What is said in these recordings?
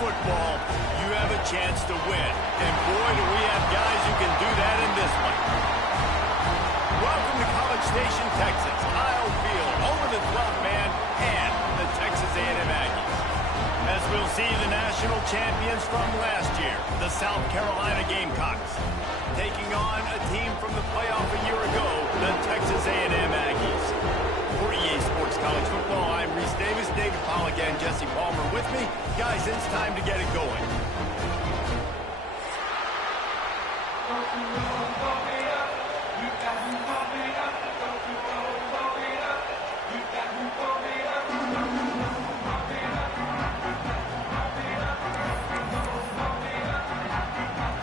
football, you have a chance to win. And boy, do we have guys who can do that in this one. Welcome to College Station, Texas. Kyle Field, home of the 12th man and the Texas A&M Aggies. As we'll see, the national champions from last year, the South Carolina Gamecocks, taking on a team from the playoff a year ago, the Texas A&M Aggies. For EA Sports College Football, I'm Reese Davis, David Pollack, and Jesse Palmer with me. Guys, it's time to get it going.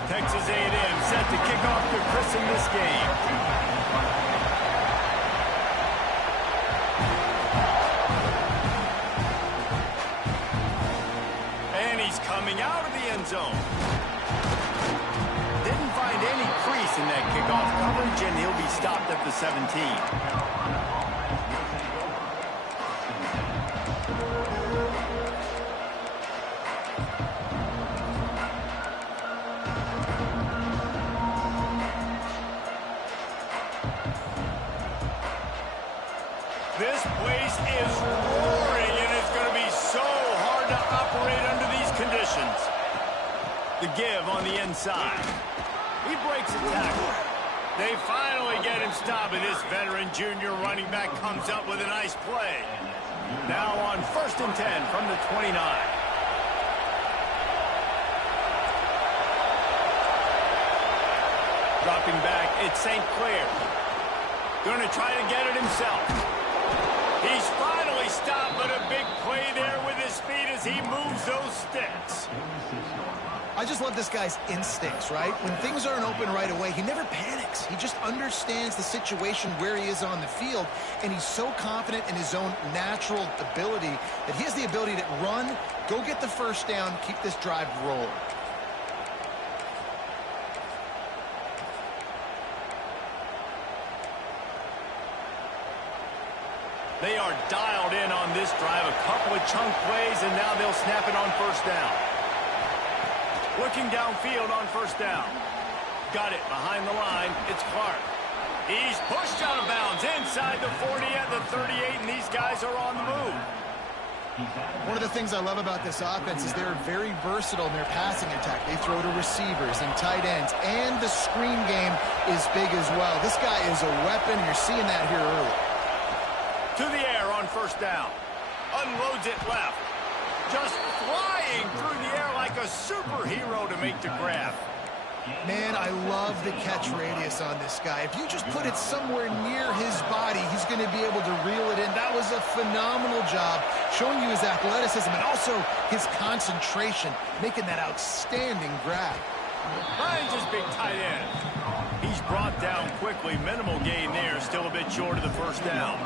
Texas A&M set to kick off to christen this game. And he's coming out of the end zone. Didn't find any crease in that kickoff coverage, and he'll be stopped at the 17. This place is roaring, and it's going to be so hard to operate under these conditions. The give on the inside. He breaks a tackle. They finally get him stopped, and this veteran junior running back comes up with a nice play. Now on 1st and 10 from the 29. Dropping back, it's St. Clair. Going to try to get it himself. He's finally stopped, but a big play there with his speed as he moves those sticks. I just love this guy's instincts, right? When things aren't open right away, he never panics. He just understands the situation where he is on the field, and he's so confident in his own natural ability that he has the ability to run, go get the first down, keep this drive rolling. They are dialed in on this drive. A couple of chunk plays, and now they'll snap it on 1st down. Looking downfield on 1st down. Got it behind the line. It's Clark. He's pushed out of bounds inside the 40 at the 38, and these guys are on the move. One of the things I love about this offense is they're very versatile in their passing attack. They throw to receivers and tight ends, and the screen game is big as well. This guy is a weapon. You're seeing that here early. To the air on 1st down. Unloads it left. Just flying through the air like a superhero to make the grab. Man, I love the catch radius on this guy. If you just put it somewhere near his body, he's going to be able to reel it in. That was a phenomenal job, showing you his athleticism and also his concentration, making that outstanding grab. Finds his big tight end. He's brought down quickly. Minimal gain there. Still a bit short of the 1st down.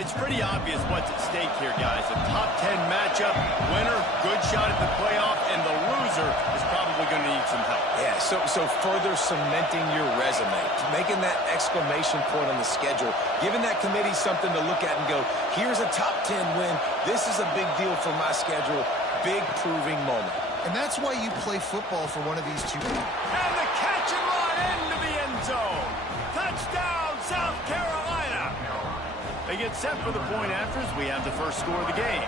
It's pretty obvious what's at stake here, guys. A top 10 matchup, winner, good shot at the playoff, and the loser is probably going to need some help. Yeah, so further cementing your resume, making that exclamation point on the schedule, giving that committee something to look at and go, here's a top 10 win. This is a big deal for my schedule. Big proving moment. And that's why you play football for one of these two. And the catch and run into the end zone. Touchdown, South Carolina. They get set for the point afters. We have the first score of the game.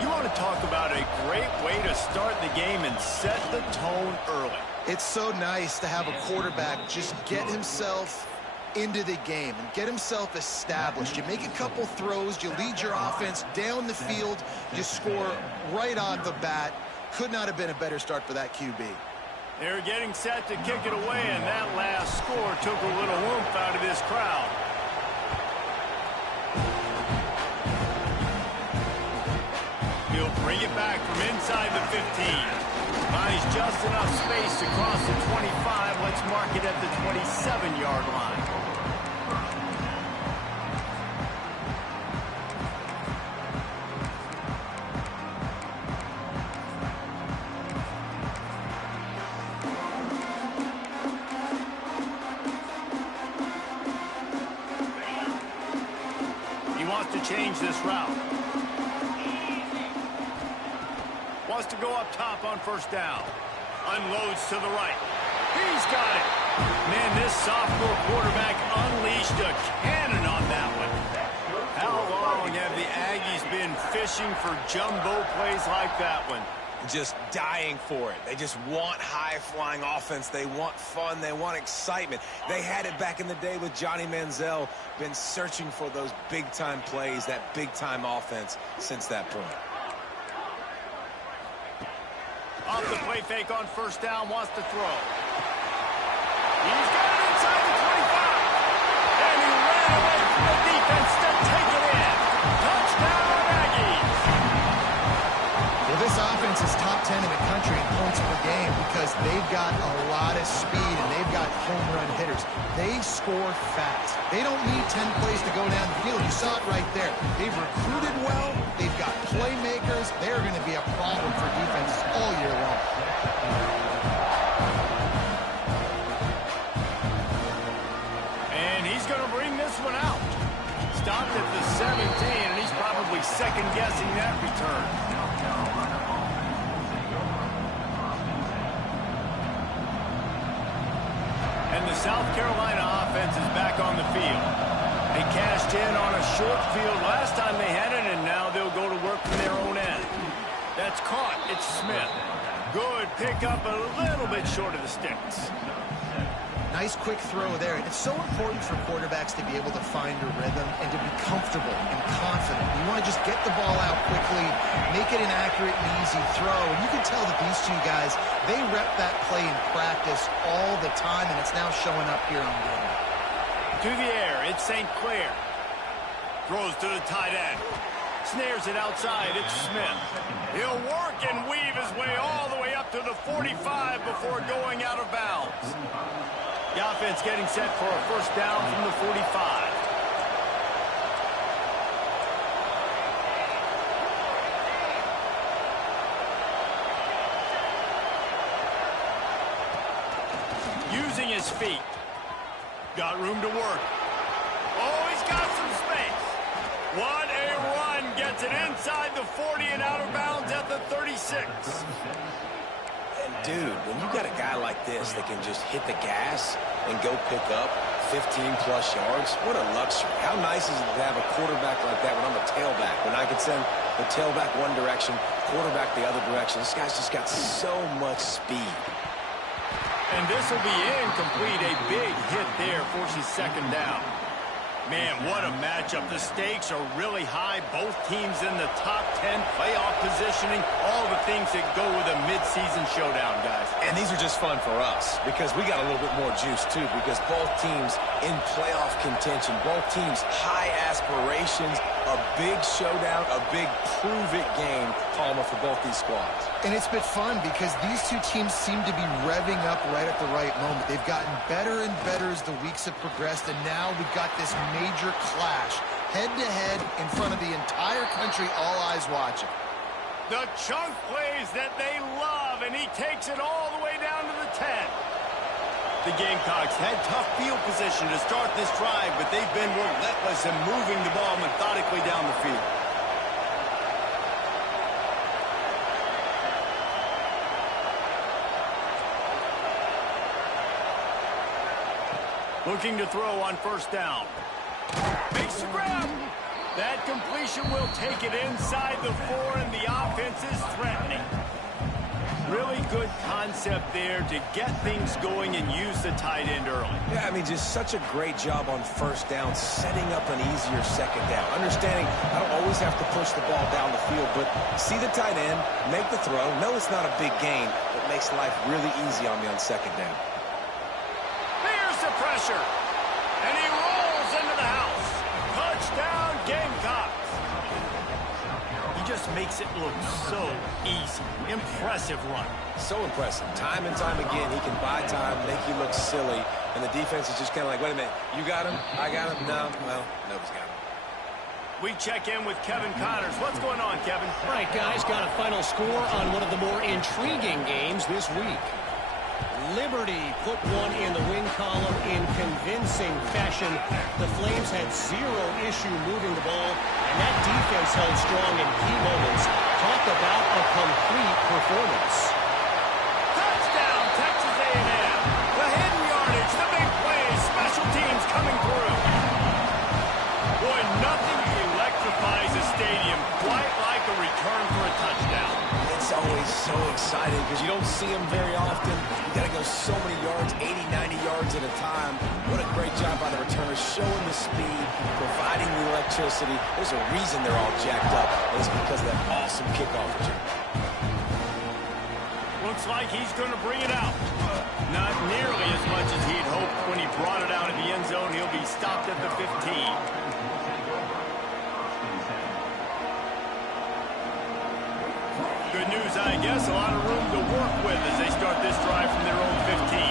You want to talk about a great way to start the game and set the tone early. It's so nice to have a quarterback just get himself into the game and get himself established. You make a couple throws, you lead your offense down the field, you score right off the bat. Could not have been a better start for that QB. They're getting set to kick it away, and that last score took a little oomph out of this crowd. He'll bring it back from inside the 15. Buys just enough space to cross the 25. Let's mark it at the 27-yard line. He wants to change this route. Wants to go up top on first down. Unloads to the right. He's got it. Man, this sophomore quarterback unleashed a cannon on that one. How long have the Aggies been fishing for jumbo plays like that one? Just dying for it. They just want high-flying offense. They want fun. They want excitement. They had it back in the day with Johnny Manziel. Been searching for those big-time plays, that big-time offense since that point. Off the play fake on first down, wants to throw. He's got it inside the 25. And he ran away from the defense to take it in. Touchdown, Aggies. Well, this offense is top 10 in the country in points per game because they've got a lot of speed and they've got home run hitters. They score fast. They don't need 10 plays to go down the field. You saw it right there. They've recruited well. They've got playmakers. They're going to be a problem for defenses all year long. And he's going to bring this one out. Stopped at the 17, and he's probably second-guessing that return. And the South Carolina offense is back on the field. They cashed in on a short field last time they had it, and now they'll go to work from their own end. That's caught. It's Smith. Good pickup, a little bit short of the sticks. Nice quick throw there. It's so important for quarterbacks to be able to find a rhythm and to be comfortable and confident. You want to just get the ball out quickly, make it an accurate and easy throw. And you can tell that these two guys, they rep that play in practice all the time, and it's now showing up here on game. To the air, it's St. Clair. Throws to the tight end. Snares it outside, it's Smith. He'll work and weave his way all the way up to the 45 before going out of bounds. The offense getting set for a first down from the 45. Using his feet. Got room to work. Oh, he's got some space. What a run. Gets it inside the 40 and out of bounds at the 36. And, dude, when you got a guy like this that can just hit the gas and go pick up 15-plus yards, what a luxury. How nice is it to have a quarterback like that when I'm a tailback? When I can send the tailback one direction, quarterback the other direction. This guy's just got so much speed. And this will be incomplete. A big hit there forces second down. Man, what a matchup. The stakes are really high. Both teams in the top 10, playoff positioning, all the things that go with a midseason showdown, guys. And these are just fun for us because we got a little bit more juice, too, because both teams in playoff contention, both teams high aspirations, a big showdown, a big prove-it game, Palmer, for both these squads. And it's been fun because these two teams seem to be revving up right at the right moment. They've gotten better and better as the weeks have progressed, and now we've got this major clash, head-to-head, in front of the entire country, all eyes watching. The chunk plays that they love, and he takes it all the way down to the 10. The Gamecocks had tough field position to start this drive, but they've been relentless in moving the ball methodically down the field. Looking to throw on first down. Makes the grab. That completion will take it inside the 4, and the offense is threatening. Really good concept there to get things going and use the tight end early. Yeah, I mean, just such a great job on first down, setting up an easier second down. Understanding I don't always have to push the ball down the field, but see the tight end, make the throw. No, it's not a big gain, but makes life really easy on me on second down. Here's the pressure, and he rolls into the house. Touchdown, Gamecocks. Just makes it look so easy. Impressive run. So impressive. Time and time again, he can buy time, make you look silly, and the defense is just kind of like, wait a minute, you got him? I got him? No, well, nobody's got him. We check in with Kevin Connors. What's going on, Kevin? All right, guys, got a final score on one of the more intriguing games this week. Liberty put one in the win column in convincing fashion. The Flames had zero issue moving the ball, and that defense held strong in key moments. Talk about a complete performance. Touchdown, Texas A&M. The hidden yardage, the big plays, special teams coming through. Boy, nothing electrifies a stadium quite like a return for a touchdown. It's always so exciting because you don't see them very often. You got to go so many yards, 80, 90 yards at a time. What a great job by the returners, showing the speed, providing the electricity. There's a reason they're all jacked up, and it's because of that awesome kickoff return. Looks like he's going to bring it out. Not nearly as much as he'd hoped when he brought it out of the end zone. He'll be stopped at the 15. Good news, I guess. A lot of room to work with as they start this drive from their own 15.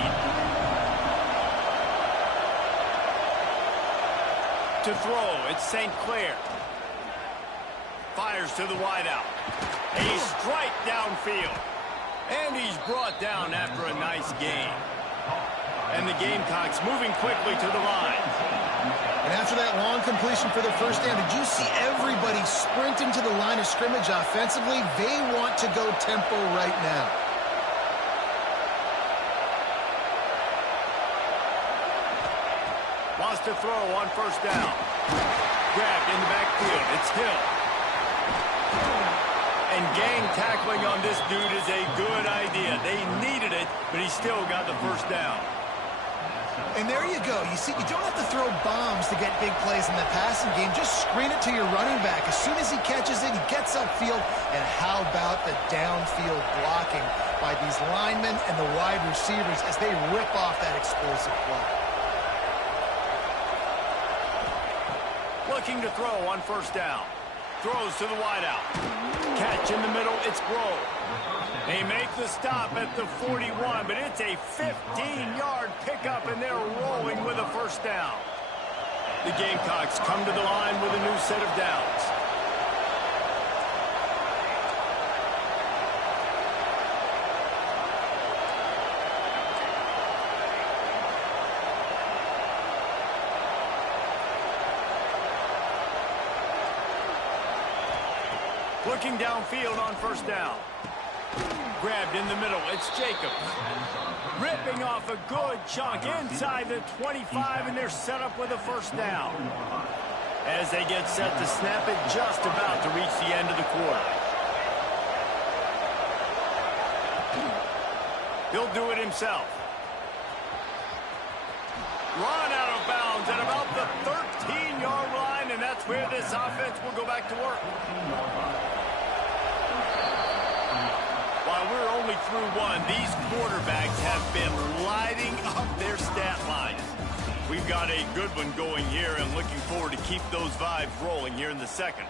To throw, it's St. Clair. Fires to the wideout. A strike downfield. And he's brought down after a nice gain. And the Gamecocks moving quickly to the line. And after that long completion for the first down, did you see everybody sprinting to the line of scrimmage offensively? They want to go tempo right now. Lost to throw on first down. Grabbed in the backfield. It's Hill. And gang tackling on this dude is a good idea. They needed it, but he still got the first down. And there you go. You see, you don't have to throw bombs to get big plays in the passing game. Just screen it to your running back. As soon as he catches it, he gets upfield. And how about the downfield blocking by these linemen and the wide receivers as they rip off that explosive play. Looking to throw on first down. Throws to the wideout. Catch in the middle, it's Grove. They make the stop at the 41, but it's a 15-yard pickup, and they're rolling with a first down. The Gamecocks come to the line with a new set of downs. Looking downfield on first down. Grabbed in the middle, it's Jacobs. Ripping off a good chunk inside the 25, and they're set up with a first down. As they get set to snap it, just about to reach the end of the quarter. He'll do it himself. Run out of bounds at about the 13-yard line, and that's where this offense will go back to work. While we're only through one, these quarterbacks have been lighting up their stat lines. We've got a good one going here and looking forward to keep those vibes rolling here in the second.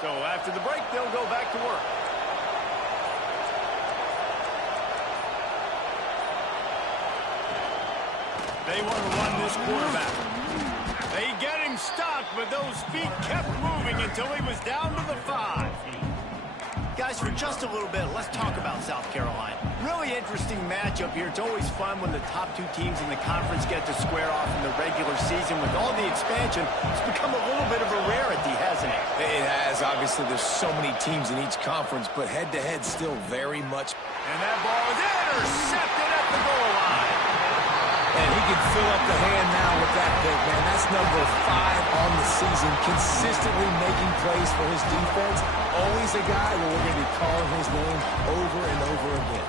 So after the break, they'll go back to work. They want to run this quarterback. They get him stopped, but those feet kept moving until he was down to the 5. Guys, for just a little bit, let's talk about South Carolina. Really interesting matchup here. It's always fun when the top two teams in the conference get to square off in the regular season. With all the expansion, it's become a little bit of a rarity, hasn't it? It has. Obviously, there's so many teams in each conference, but head-to-head still very much. And that ball is intercepted at the goal line. And he can fill up the hand now with that pick, man. That's number 5 on the season, consistently making plays for his defense. Always a guy where we're going to be calling his name over and over again.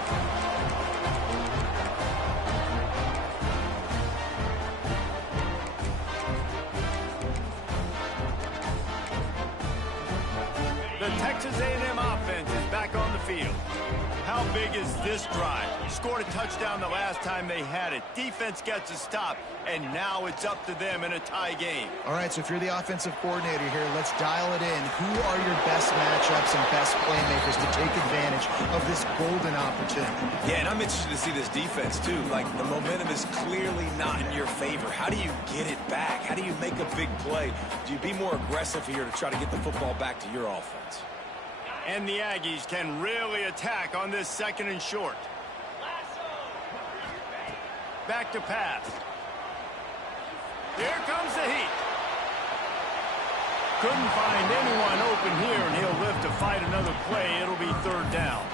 The Texas A&M offense is back on the field. How big is this drive? Scored a touchdown the last time they had it. Defense gets a stop, and now it's up to them in a tie game. All right, so if you're the offensive coordinator here, let's dial it in. Who are your best matchups and best playmakers to take advantage of this golden opportunity? Yeah, and I'm interested to see this defense, too. Like, the momentum is clearly not in your favor. How do you get it back? How do you make a big play? Do you be more aggressive here to try to get the football back to your offense? And the Aggies can really attack on this 2nd and short. Back to pass. Here comes the heat. Couldn't find anyone open here, and he'll live to fight another play. It'll be 3rd down.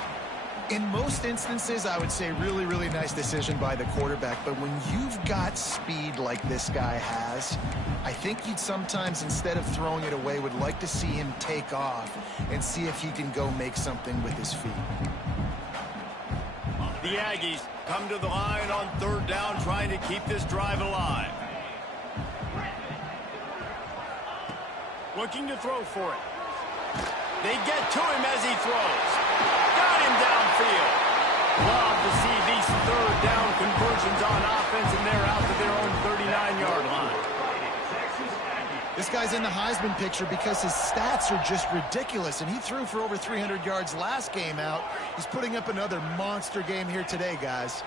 In most instances, I would say really, really nice decision by the quarterback. But when you've got speed like this guy has, I think you'd sometimes, instead of throwing it away, would like to see him take off and see if he can go make something with his feet. The Aggies come to the line on 3rd down, trying to keep this drive alive. Looking to throw for it. They get to him as he throws. Got him downfield. Love to see these 3rd down conversions on offense, and they're out to their own 39-yard line. This guy's in the Heisman picture because his stats are just ridiculous, and he threw for over 300 yards last game out. He's putting up another monster game here today, guys.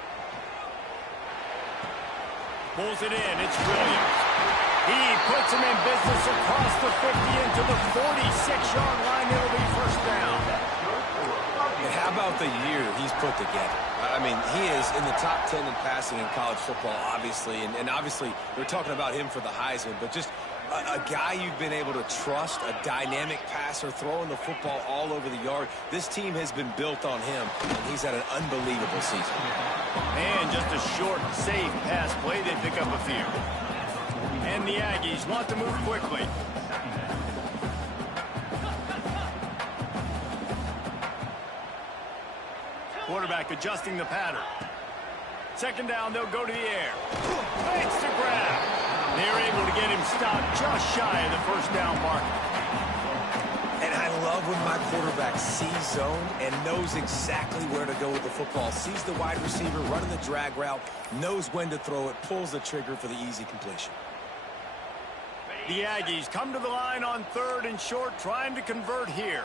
Pulls it in. It's Williams. He puts him in business across the 50 into the 46-yard line. It'll be 1st down. And how about the year he's put together? I mean, he is in the top 10 in passing in college football, obviously. And obviously, we're talking about him for the Heisman, but just a guy you've been able to trust, a dynamic passer, throwing the football all over the yard. This team has been built on him, and he's had an unbelievable season. And just a short, safe pass play. They pick up a few. And the Aggies want to move quickly. Quarterback adjusting the pattern. 2nd down, they'll go to the air. Fakes to grab. They're able to get him stopped just shy of the 1st down mark. And I love when my quarterback sees zone and knows exactly where to go with the football. Sees the wide receiver running the drag route, knows when to throw it, pulls the trigger for the easy completion. The Aggies come to the line on 3rd and short, trying to convert here.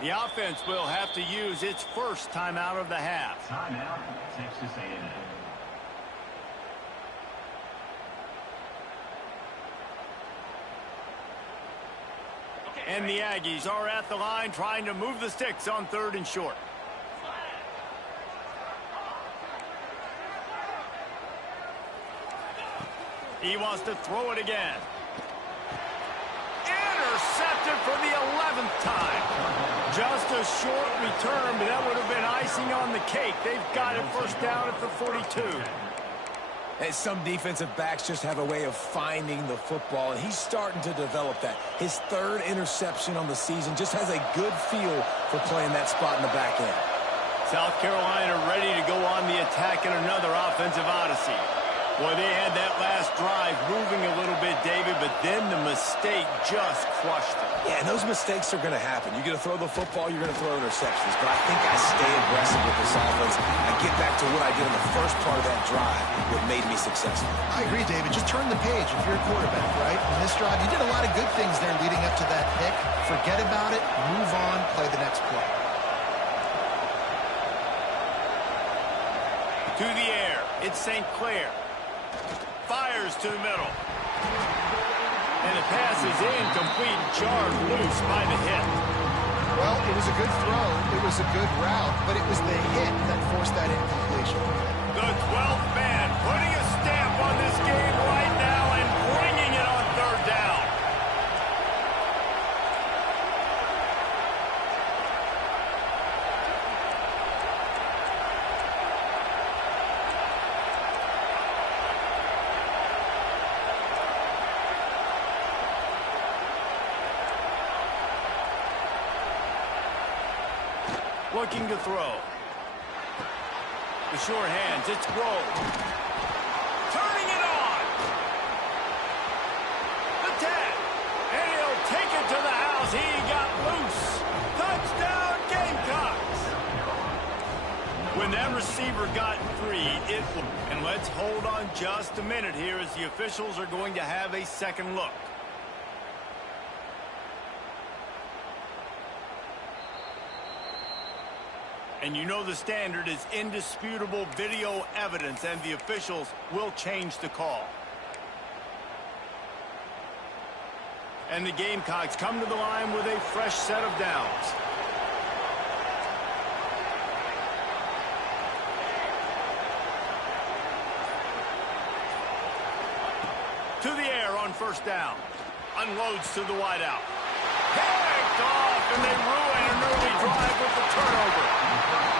The offense will have to use its 1st timeout of the half. Timeout, Texas A&M. And the Aggies are at the line trying to move the sticks on 3rd and short. He wants to throw it again. Intercepted for the 11th time. Just a short return, but that would have been icing on the cake. They've got it 1st down at the 42. And some defensive backs just have a way of finding the football, and he's starting to develop that. His 3rd interception on the season, just has a good feel for playing that spot in the back end. South Carolina ready to go on the attack in another offensive odyssey. Boy, they had that last drive moving a little bit, David, but then the mistake just crushed them. Yeah, and those mistakes are going to happen. You're going to throw the football, you're going to throw interceptions. But I think I stay aggressive with this offense. I get back to what I did in the first part of that drive, what made me successful. I agree, David. Just turn the page if you're a quarterback, right? In this drive, you did a lot of good things there leading up to that pick. Forget about it, move on, play the next play. To the air, it's St. Clair. Fires to the middle. And the pass is incomplete, jarred loose by the hit. Well, it was a good throw, it was a good route, but it was the hit that forced that incompletion. The 12th man putting a stamp on this game right now and bringing it on 3rd down. Looking to throw. The short hands, it's Grove. Turning it on. The 10. And he'll take it to the house. He When that receiver got free, and let's hold on just a minute here as the officials are going to have a second look. And you know the standard is indisputable video evidence, and the officials will change the call. And the Gamecocks come to the line with a fresh set of downs. To the air on first down. Unloads to the wideout. Picked off, and they ruin an early drive with the turnover.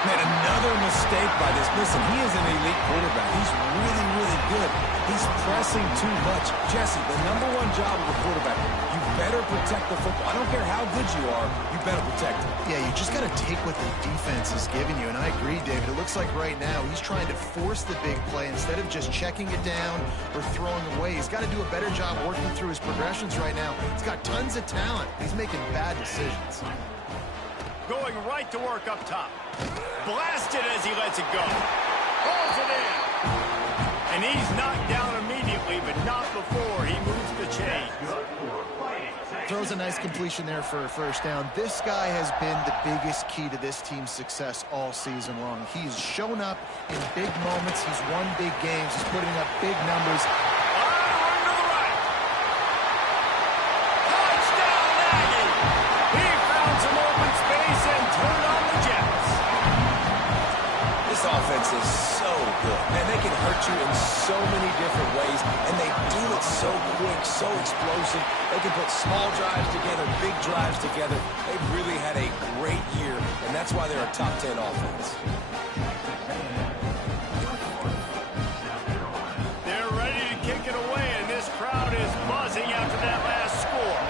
Man, another mistake by this. Listen, he is an elite quarterback. He's really, really good. He's pressing too much. Jesse, the #1 job of a quarterback, you better protect the football. I don't care how good you are, you better protect it. Yeah, you just got to take what the defense is giving you. And I agree, David. It looks like right now he's trying to force the big play instead of just checking it down or throwing away. He's got to do a better job working through his progressions right now. He's got tons of talent. He's making bad decisions. Going right to work up top. Blasted as he lets it go. Holds it in. And he's knocked down immediately, but not before he moves the chain. Throws a nice completion there for a first down. This guy has been the biggest key to this team's success all season long. He's shown up in big moments. He's won big games. He's putting up big numbers. Offense is so good. Man, they can hurt you in so many different ways, and they do it so quick, so explosive. They can put small drives together, big drives together. They've really had a great year, and that's why they're a top 10 offense. They're ready to kick it away, and this crowd is buzzing after that last score.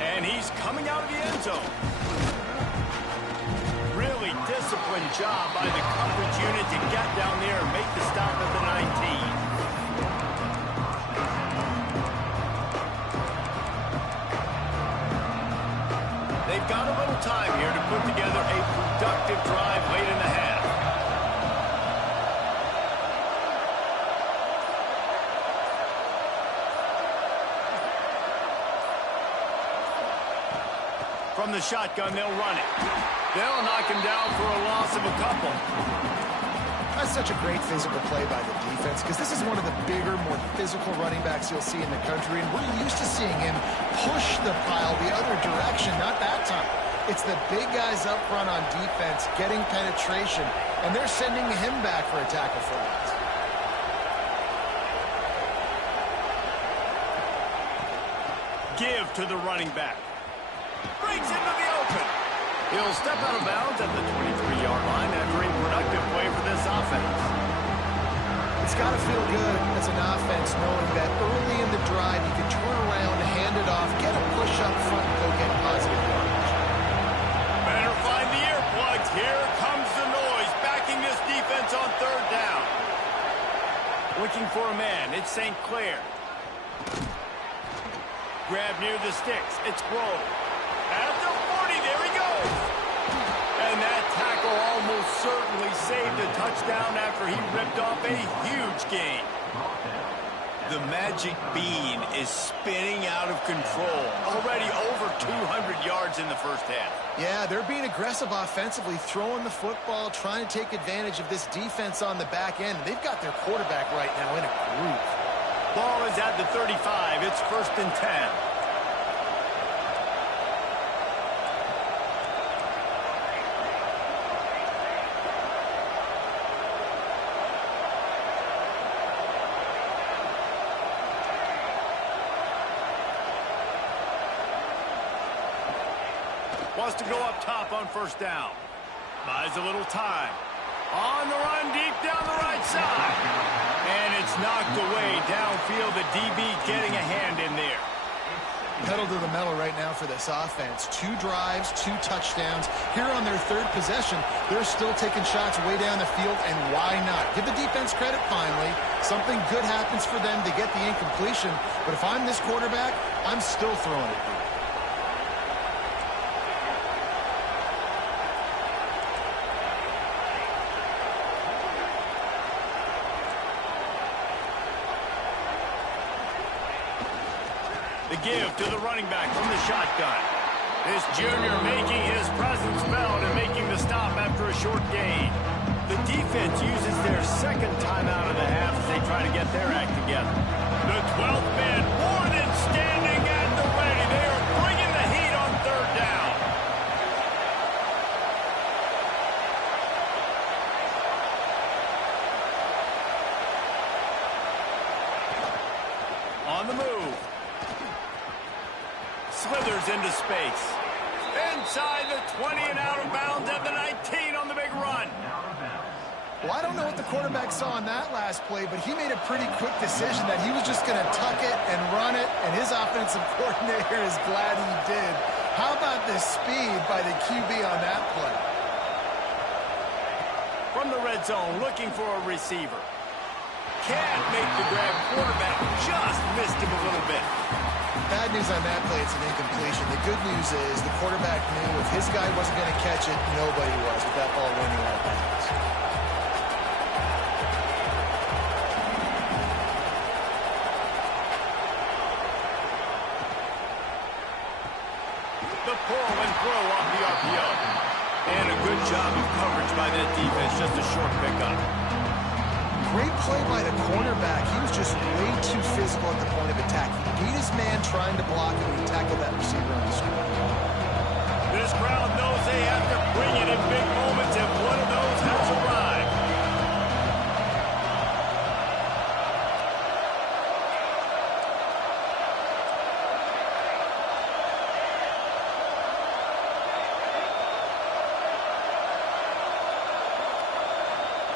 And he's coming out of the end zone. Really disciplined job by the coverage unit to get down there and make the stop at the 19. They've got a little time here to put together a productive drive late in the half. From the shotgun, they'll run it. They'll knock him down for a loss of a couple. That's such a great physical play by the defense because this is one of the bigger, more physical running backs you'll see in the country, and we're used to seeing him push the pile the other direction, not that time. It's the big guys up front on defense getting penetration, and they're sending him back for a tackle for loss. Give to the running back. Breaks into the open. He'll step out of bounds at the 23-yard line after a productive play for this offense. It's got to feel good as an offense knowing that early in the drive you can turn around, hand it off, get a push up front, and go get positive yardage. Better find the earplugs. Here comes the noise, backing this defense on third down. Looking for a man. It's St. Clair. Grab near the sticks. It's Grove. At the 40, there he goes. And that tackle almost certainly saved a touchdown after he ripped off a huge gain. The magic bean is spinning out of control. Already over 200 yards in the first half. Yeah, they're being aggressive offensively, throwing the football, trying to take advantage of this defense on the back end. They've got their quarterback right now in a groove. Ball is at the 35. It's 1st and 10. Wants to go up top on first down. Buys a little time. On the run deep down the right side. And it's knocked away downfield. The DB getting a hand in there. Pedal to the metal right now for this offense. 2 drives, 2 touchdowns. Here on their 3rd possession, they're still taking shots way down the field, and why not? Give the defense credit finally. Something good happens for them to get the incompletion, but if I'm this quarterback, I'm still throwing it deep. The give to the running back from the shotgun. This junior making his presence felt and making the stop after a short gain. The defense uses their second timeout of the half as they try to get their act together. The 12th man more than standing at the ready. They are bringing the heat on third down. On the move. Slithers into space. Inside the 20 and out of bounds at the 19 on the big run. Well, I don't know what the quarterback saw on that last play, but he made a pretty quick decision that he was just going to tuck it and run it, and his offensive coordinator is glad he did. How about the speed by the QB on that play? From the red zone, looking for a receiver. Can't make the grab. Quarterback just missed him a little bit. Bad news on that play, it's an incompletion. The good news is the quarterback knew if his guy wasn't going to catch it, nobody was with that ball running out of bounds. The pull and throw off the RPO. And a good job of coverage by that defense, just a short pickup. Great play by the cornerback. He was just way too physical at the point of attack. He beat his man trying to block him and he tackled that receiver on the screen. This crowd knows they have to bring it in big moments, and one of those has arrived.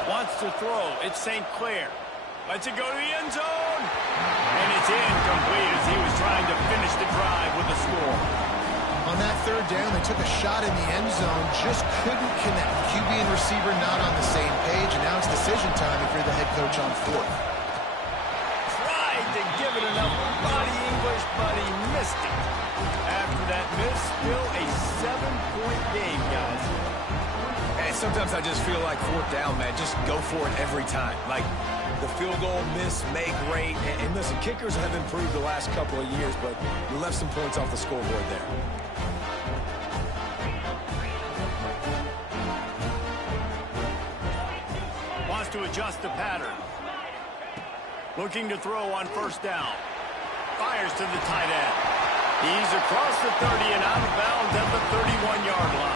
Wants to throw. It's St. Clair. Lets it go to the end zone. And it's incomplete as he was trying to finish the drive with a score. On that third down, they took a shot in the end zone, just couldn't connect. QB and receiver not on the same page, and now it's decision time if you're the head coach on fourth. Tried to give it enough body English, but he missed it. After that miss, still a 7-point game, guys. And sometimes I just feel like fourth down, man. Just go for it every time. Like the field goal miss, make great. And listen, kickers have improved the last couple of years, but we left some points off the scoreboard there. Wants to adjust the pattern. Looking to throw on first down. Fires to the tight end. He's across the 30 and out of bounds at the 31-yard line.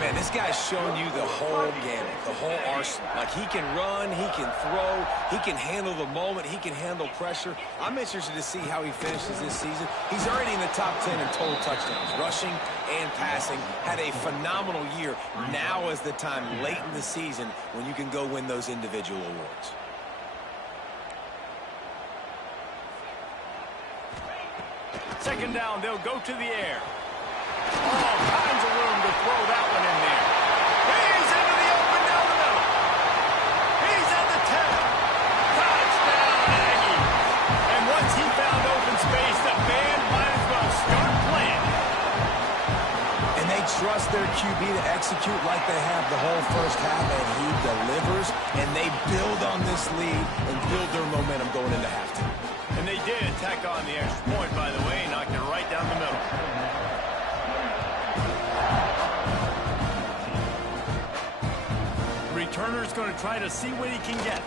Man, this guy's showing you the whole gamut, the whole arsenal. Like, he can run, he can throw, he can handle the moment, he can handle pressure. I'm interested to see how he finishes this season. He's already in the top 10 in total touchdowns, rushing and passing. Had a phenomenal year. Now is the time late in the season when you can go win those individual awards. Second down, they'll go to the air. All kinds of room to throw that one in there. He's into the open down the middle. He's at the 10. Touchdown, Aggies. And once he found open space, the band might as well start playing. And they trust their QB to execute like they have the whole first half, and he delivers. And they build on this lead and build their momentum going into halftime. And they did tack on the extra point, by the way, knocked it right down the middle. Returner's going to try to see what he can get.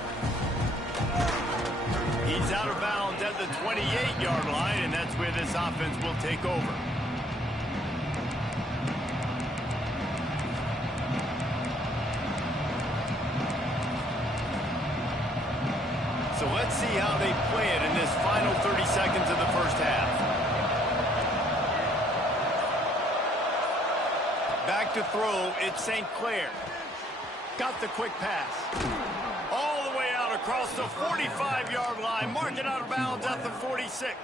He's out of bounds at the 28-yard line, and that's where this offense will take over. So let's see how they play it in this final 30 seconds of the first half. Back to throw, it's St. Clair. Got the quick pass. All the way out across the 45-yard line. Mark it out of bounds at the 46.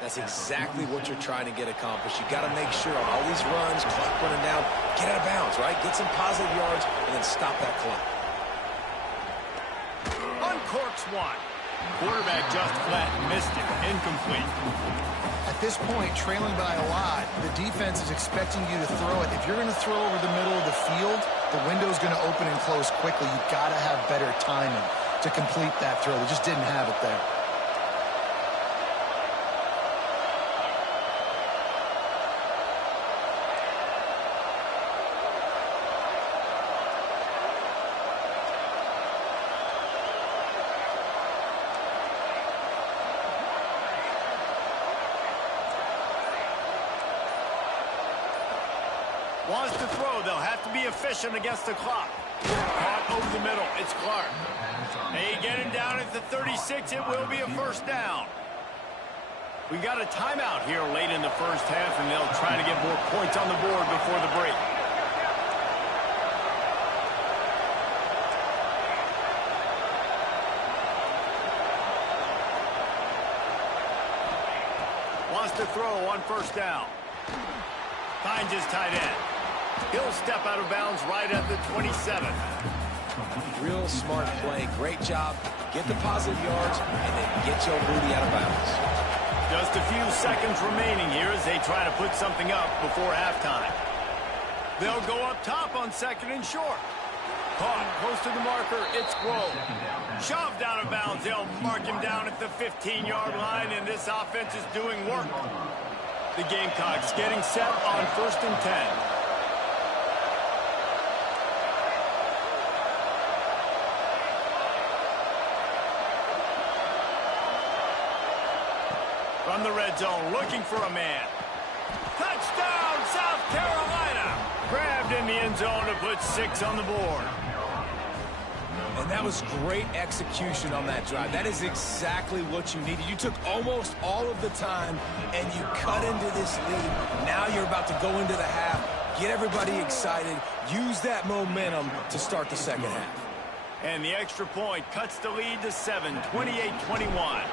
That's exactly what you're trying to get accomplished. You got to make sure on all these runs, clock running down, get out of bounds, right? Get some positive yards and then stop that clock. Uncorks one. Quarterback just flat missed it. Incomplete. At this point, trailing by a lot, the defense is expecting you to throw it. If you're going to throw over the middle of the field, the window's going to open and close quickly. You've got to have better timing to complete that throw. They just didn't have it there. Wants to throw. They'll have to be efficient against the clock. Caught over the middle. It's Clark. They get it down at the 36. It will be a first down. We got a timeout here late in the first half, and they'll try to get more points on the board before the break. Wants to throw on first down. Finds his tight end. He'll step out of bounds right at the 27. Real smart play. Great job. Get the positive yards and then get your booty out of bounds. Just a few seconds remaining here as they try to put something up before halftime. They'll go up top on second and short. Caught close to the marker. It's Grove. Shoved out of bounds. They'll mark him down at the 15-yard line, and this offense is doing work. The Gamecocks getting set on 1st and 10. From the red zone, looking for a man. Touchdown, South Carolina! Grabbed in the end zone to put 6 on the board. And that was great execution on that drive. That is exactly what you needed. You took almost all of the time, and you cut into this lead. Now you're about to go into the half, get everybody excited, use that momentum to start the second half. And the extra point cuts the lead to 7, 28-21.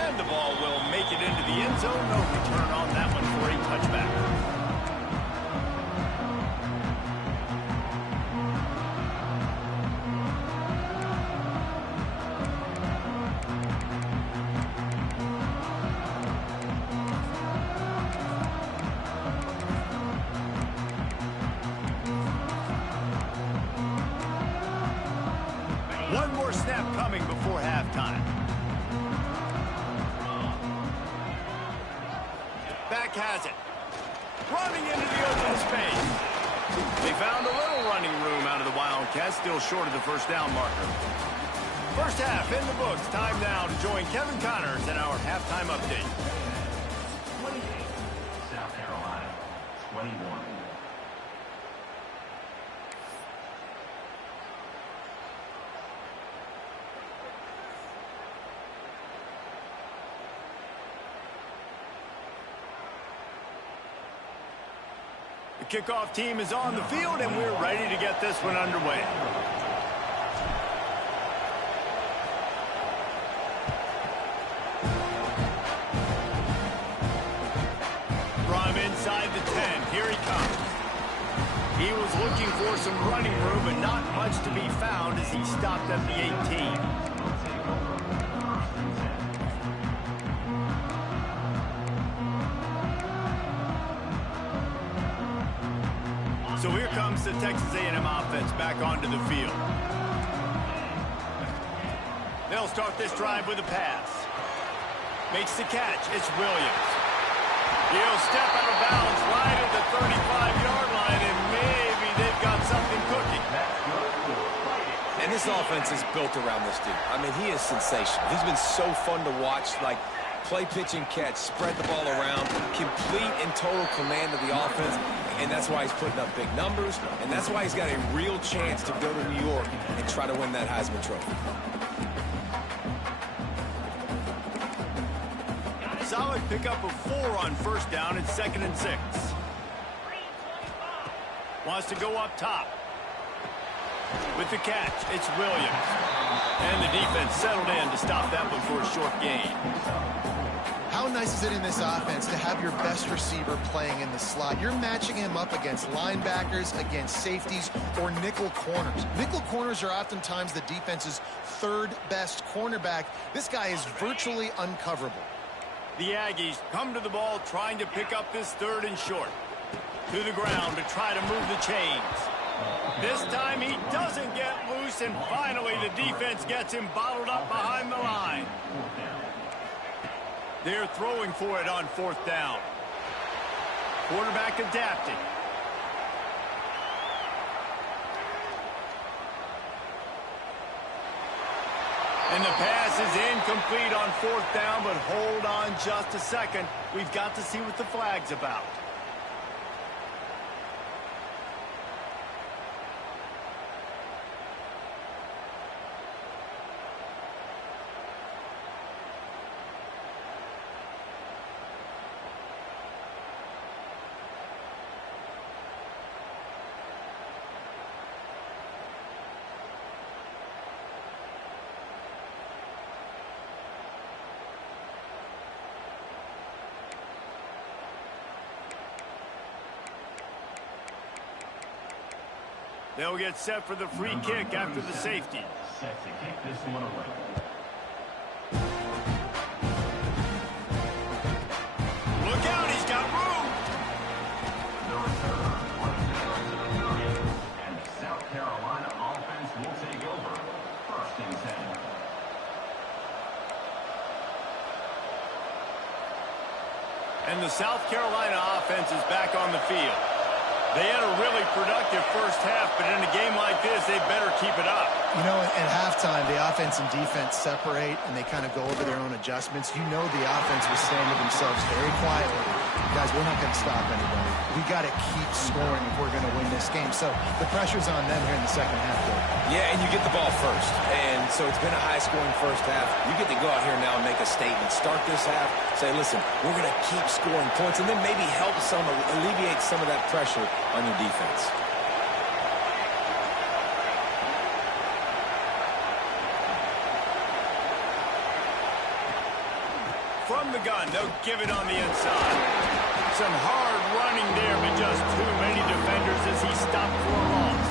And the ball will make it into the end zone. No return on that one for a touchback. One more snap coming before halftime. Back has it. Running into the open space. They found a little running room out of the Wildcats, still short of the first down marker. First half in the books. Time now to join Kevin Connors in our halftime update. 28, South Carolina, 21. The kickoff team is on the field, and we're ready to get this one underway. From inside the 10, here he comes. He was looking for some running room, but not much to be found as he stopped at the 18. So here comes the Texas A&M offense back onto the field. They'll start this drive with a pass. Makes the catch. It's Williams. He'll step out of bounds right at the 35-yard line, and maybe they've got something cooking. And this offense is built around this dude. I mean, he is sensational. He's been so fun to watch, like play, pitch, and catch, spread the ball around, complete and total command of the offense, and that's why he's putting up big numbers, and that's why he's got a real chance to go to New York and try to win that Heisman Trophy. Solid pickup of 4 on first down. It's 2nd and 6. Wants to go up top. With the catch, it's Williams. And the defense settled in to stop that one for a short gain. How nice is it in this offense to have your best receiver playing in the slot? You're matching him up against linebackers, against safeties, or nickel corners. Nickel corners are oftentimes the defense's 3rd best cornerback. This guy is virtually uncoverable. The Aggies come to the ball trying to pick up this 3rd and short. To the ground to try to move the chains. This time he doesn't get loose, and finally the defense gets him bottled up behind the line. They're throwing for it on 4th down. Quarterback adapting. And the pass is incomplete on 4th down, but hold on just a second. We've got to see what the flag's about. They'll get set for the free kick after the safety. Set to kick this one away. Look out, he's got room. The return on 0-0, and the South Carolina offense will take over. 1st and 10. And the South Carolina offense is back on the field. They had a really productive first half, but in a game like this, they better keep it up. You know, at halftime, the offense and defense separate, and they kind of go over their own adjustments. You know the offense was saying to themselves very quietly, guys, we're not going to stop anybody. We got to keep scoring if we're going to win this game. So the pressure's on them here in the second half, though. Yeah, and you get the ball first. And so it's been a high-scoring first half. You get to go out here now and make a statement. Start this half, say, listen, we're going to keep scoring points, and then maybe help alleviate some of that pressure on your defense. From the gun, they'll give it on the inside. Some hard running there, but just too many defenders as he stopped for a loss.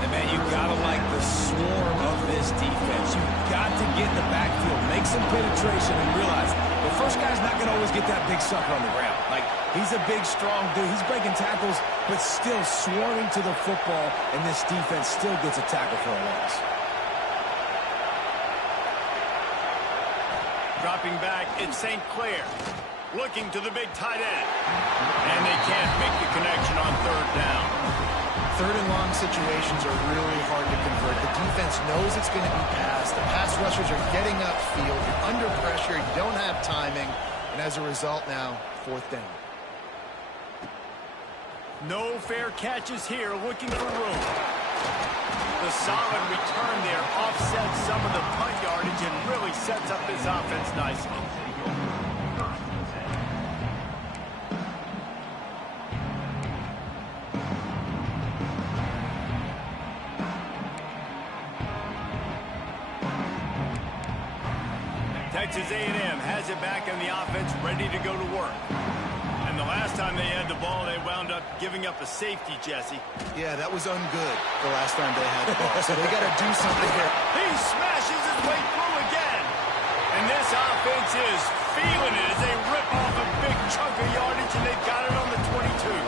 And, man, you got to like the swarm of this defense. You've got to get in the backfield, make some penetration, and realize the first guy's not going to always get that big sucker on the ground. Like, he's a big, strong dude. He's breaking tackles, but still swarming to the football, and this defense still gets a tackle for a loss. Dropping back, it's St. Clair. Looking to the big tight end. And they can't make the connection on 3rd down. 3rd and long situations are really hard to convert. The defense knows it's going to be passed. The pass rushers are getting upfield. You're under pressure. You don't have timing. And as a result now, 4th down. No fair catches here, looking for room. The solid return there offsets some of the punt yardage and really sets up this offense nicely. Texas A&M has it back in the offense, ready to go to work. And the last time they had the ball, they wound up giving up a safety, Jesse. Yeah, that was ungood the last time they had the ball. So they got to do something here. He smashes his way through again. And this offense is feeling it as they rip off a big chunk of yardage, and they've got it on the 22.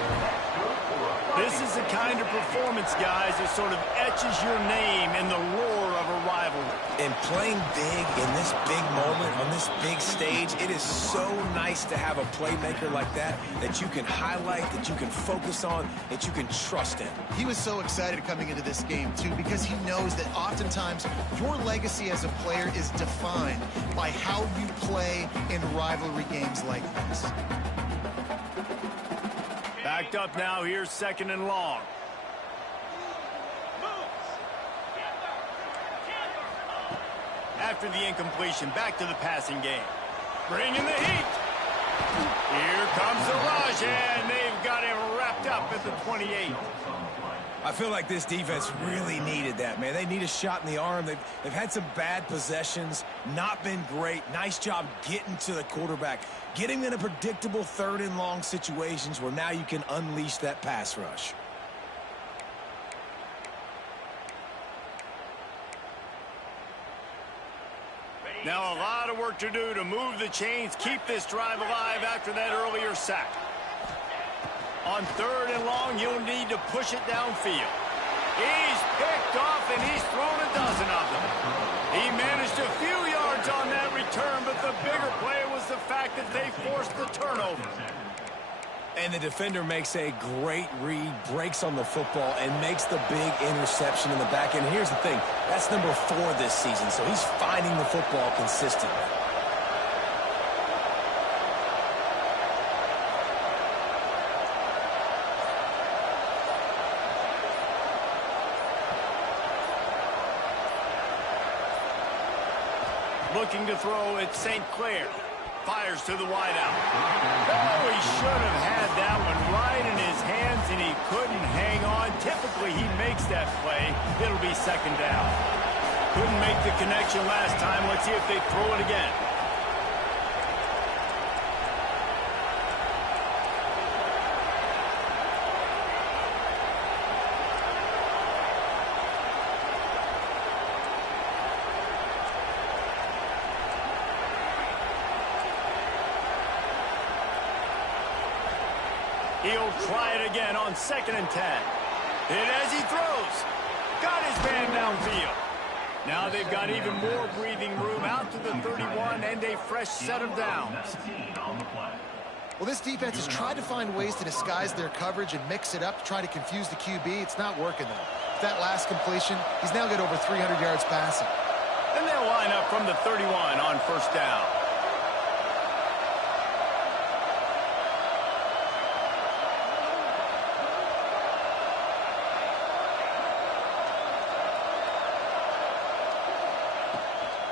This is the kind of performance, guys, that sort of etches your name in the roar of a rivalry. And playing big in this big moment, on this big stage, it is so nice to have a playmaker like that you can highlight, that you can focus on, that you can trust in. He was so excited coming into this game, too, because he knows that oftentimes your legacy as a player is defined by how you play in rivalry games like this. Backed up now, here's 2nd and long. After the incompletion, back to the passing game. Bringing the heat. Here comes the rush, and they've got him wrapped up at the 28. I feel like this defense really needed that, man. They need a shot in the arm. They've had some bad possessions, not been great. Nice job getting to the quarterback, getting in a predictable 3rd and long situations where now you can unleash that pass rush. Now a lot of work to do to move the chains, keep this drive alive after that earlier sack. On 3rd and long, you'll need to push it downfield. He's picked off, and he's thrown a dozen of them. He managed a few yards on that return, but the bigger play was the fact that they forced the turnover. And the defender makes a great read, breaks on the football, and makes the big interception in the back end. Here's the thing. That's number 4 this season, so he's finding the football consistently. Looking to throw at St. Clair. Fires to the wideout. Oh, he should have had that one right in his hands, and he couldn't hang on. Typically, he makes that play. It'll be second down. Couldn't make the connection last time. Let's see if they throw it again. He'll try it again on 2nd and 10. And as he throws, got his man downfield. Now they've got even more breathing room out to the 31 and a fresh set of downs. Well, this defense has tried to find ways to disguise their coverage and mix it up to try to confuse the QB. It's not working, though. That last completion, he's now got over 300 yards passing. And they'll line up from the 31 on first down.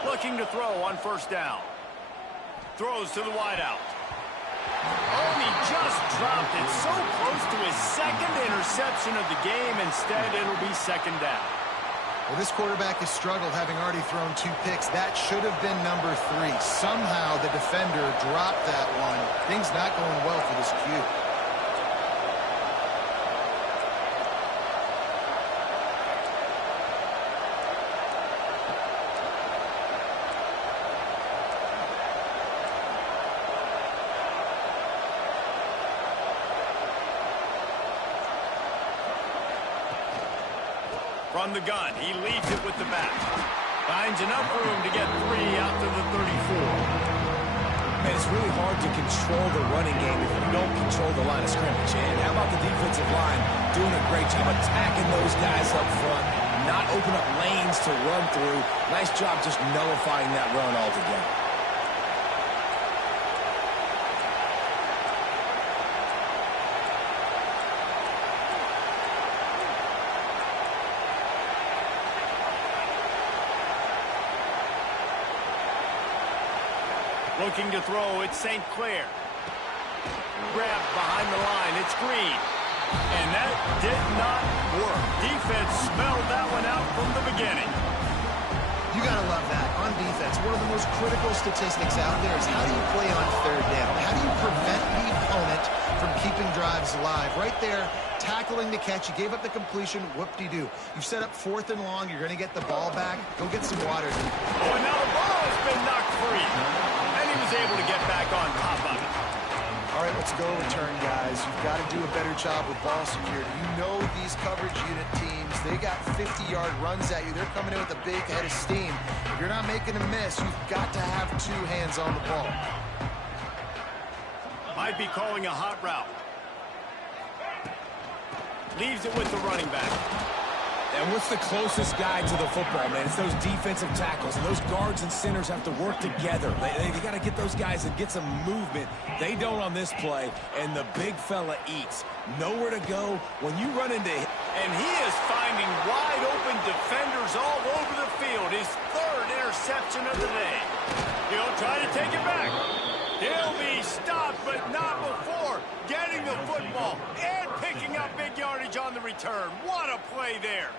Looking to throw on first down. Throws to the wideout. Oh, he just dropped it so close to his 2nd interception of the game. Instead, it'll be second down. Well, this quarterback has struggled, having already thrown 2 picks. That should have been number 3. Somehow the defender dropped that one. Things not going well for this Q. From the gun, he leaves it with the back. Finds enough room to get 3 out to the 34. Man, it's really hard to control the running game if you don't control the line of scrimmage. And how about the defensive line doing a great job attacking those guys up front, not open up lanes to run through. Nice job just nullifying that run altogether. Looking to throw, it's St. Clair. Grabbed behind the line, it's Green. And that did not work. Defense smelled that one out from the beginning. You got to love that. On defense, one of the most critical statistics out there is how do you play on 3rd down? How do you prevent the opponent from keeping drives alive? Right there, tackling the catch. You gave up the completion. Whoop-de-doo. You've set up 4th and long. You're going to get the ball back. Go get some water. Oh, and now the ball has been knocked free. And he was able to get back on top of it. All right, let's go return, guys. You've got to do a better job with ball security. You know these coverage unit teams, they got 50-yard runs at you. They're coming in with a big head of steam. If you're not making a miss, you've got to have 2 hands on the ball. Might be calling a hot route. Leaves it with the running back. And what's the closest guy to the football, man? It's those defensive tackles, and those guards and centers have to work together. They got to get those guys and get some movement. They don't on this play, and the big fella eats. Nowhere to go when you run into him. And he is finding wide open defenders all over the field. His 3rd interception of the day. He'll try to take it back. He'll be stopped, but not before getting the football and picking up big yardage on the return. What a play there.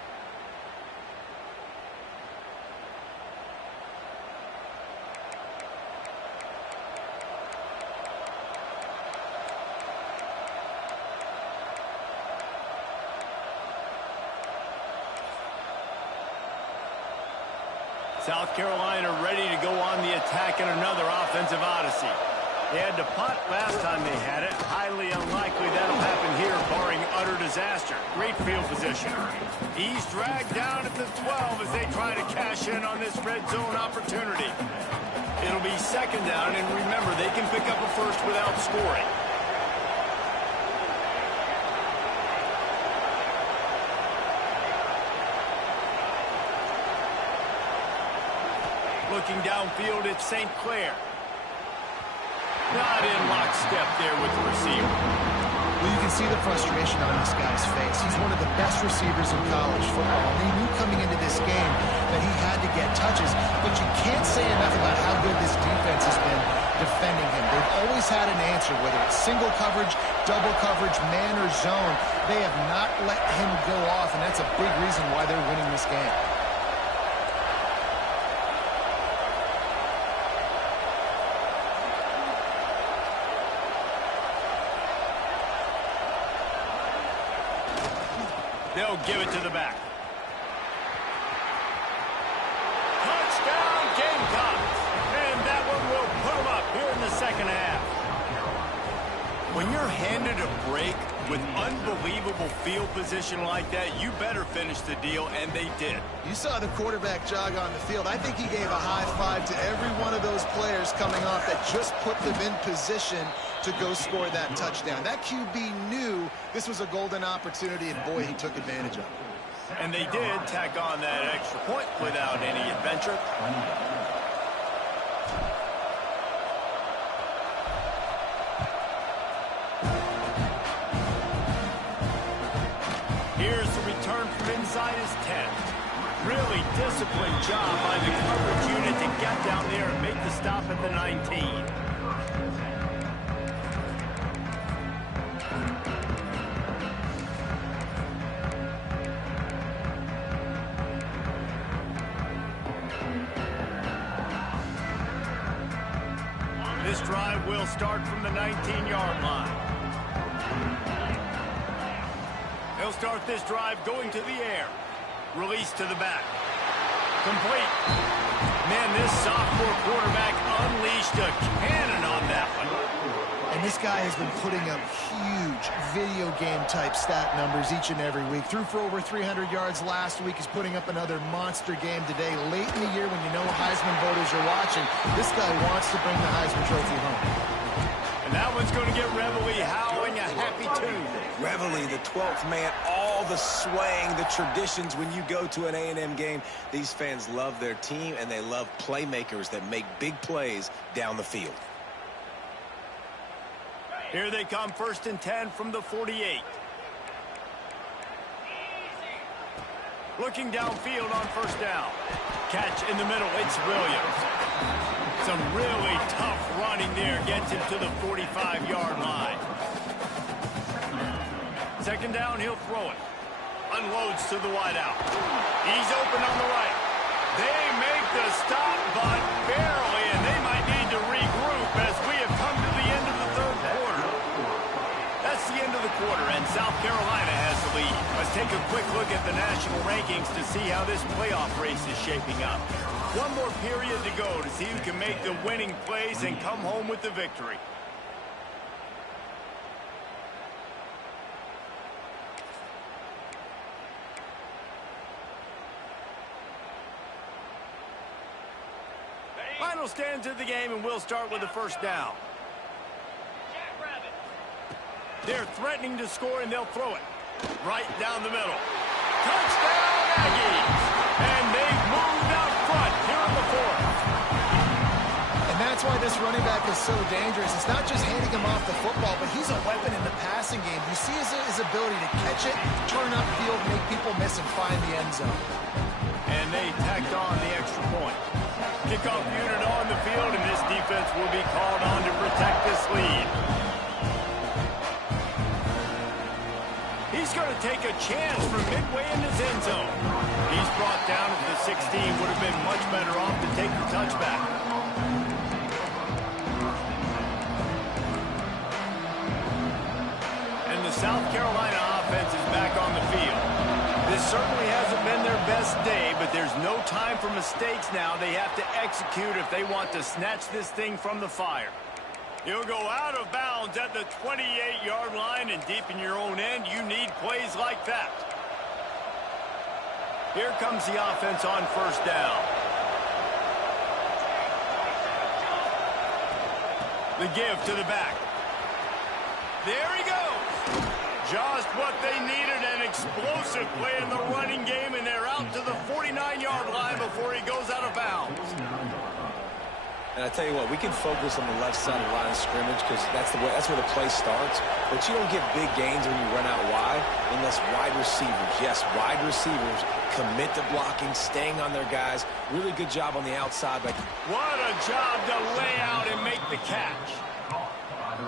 South Carolina ready to go on the attack in another offensive odyssey. They had to punt last time they had it. Highly unlikely that'll happen here, barring utter disaster. Great field position. He's dragged down at the 12 as they try to cash in on this red zone opportunity. It'll be second down, and remember, they can pick up a first without scoring. Looking downfield, it's St. Clair. Not in lockstep there with the receiver. Well, you can see the frustration on this guy's face. He's one of the best receivers in college football. And he knew coming into this game that he had to get touches, but you can't say enough about how good this defense has been defending him. They've always had an answer, whether it's single coverage, double coverage, man or zone. They have not let him go off, and that's a big reason why they're winning this game. They'll give it to the back. Touchdown, Gamecocks! And that one will put them up here in the second half. When you're handed a break with unbelievable field position like that, you better finish the deal, and they did. You saw the quarterback jog on the field. I think he gave a high five to every one of those players coming off that just put them in position to go score that touchdown. That QB knew this was a golden opportunity, and boy, he took advantage of it. And they did tack on that extra point without any adventure. Here's the return from inside his 10. Really disciplined job by the coverage unit to get down there and make the stop at the 19. This drive will start from the 19-yard line. They'll start this drive going to the air. Release to the back. Complete. Man, this sophomore quarterback unleashed a cannon on that one. And this guy has been putting up huge video game type stat numbers each and every week. Threw for over 300 yards last week. He's putting up another monster game today. Late in the year when you know Heisman voters are watching, this guy wants to bring the Heisman Trophy home. And that one's going to get Reveille howling a happy tune. Reveille, the 12th man, all the swaying, the traditions when you go to an A&M game. These fans love their team, and they love playmakers that make big plays down the field. Here they come, 1st and 10 from the 48. Looking downfield on 1st down. Catch in the middle, it's Williams. Some really tough running there gets him to the 45-yard line. 2nd down, he'll throw it. Unloads to the wideout. He's open on the right. They make the stop, but barely, and they might need to regroup as we have come to the end of the 3rd quarter. That's the end of the quarter, and South Carolina has the lead. Let's take a quick look at the national rankings to see how this playoff race is shaping up. One more period to go to see who can make the winning plays and come home with the victory. Final stands of the game, and we'll start with the 1st down. They're threatening to score, and they'll throw it right down the middle. Touchdown, Aggies! And they've moved out front here in the 4th. And that's why this running back is so dangerous. It's not just handing him off the football, but he's a weapon in the passing game. You see his ability to catch it, turn upfield, make people miss, and find the end zone. And they tacked on the extra point. Kickoff unit on the field, and this defense will be called on to protect this lead. He's going to take a chance from midway in his end zone. He's brought down at the 16. Would have been much better off to take the touchback. And the South Carolina offense is back on the field. This certainly hasn't been their best day, but there's no time for mistakes now. They have to execute if they want to snatch this thing from the fire. He'll go out of bounds at the 28-yard line, and deep in your own end, you need plays like that. Here comes the offense on 1st down. The give to the back. There he goes. Just what they needed, an explosive play in the running game, and they're out to the 49-yard line before he goes out of bounds. And I tell you what, we can focus on the left side of the line of scrimmage because that's where the play starts. But you don't get big gains when you run out wide unless wide receivers, yes, wide receivers commit to blocking, staying on their guys. Really good job on the outside. What a job to lay out and make the catch.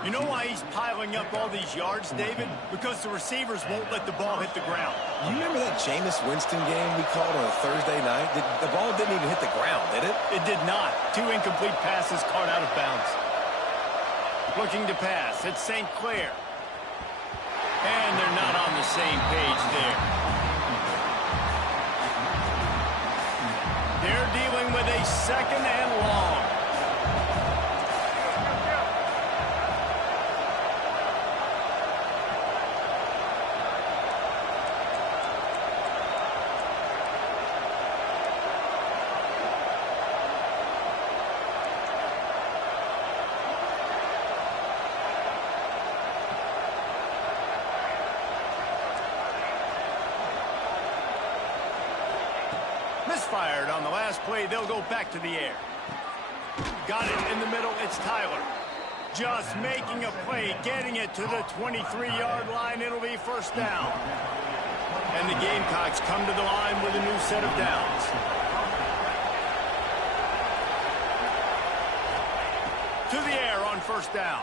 You know why he's piling up all these yards, David? Because the receivers won't let the ball hit the ground. You remember that Jameis Winston game we called on a Thursday night? The ball didn't even hit the ground, did it? It did not. 2 incomplete passes caught out of bounds. Looking to pass. It's St. Clair. And they're not on the same page there. They're dealing with a 2nd and long. Misfired on the last play. They'll go back to the air. Got it in the middle. It's Tyler. Just making a play, getting it to the 23-yard line. It'll be 1st down. And the Gamecocks come to the line with a new set of downs. To the air on 1st down.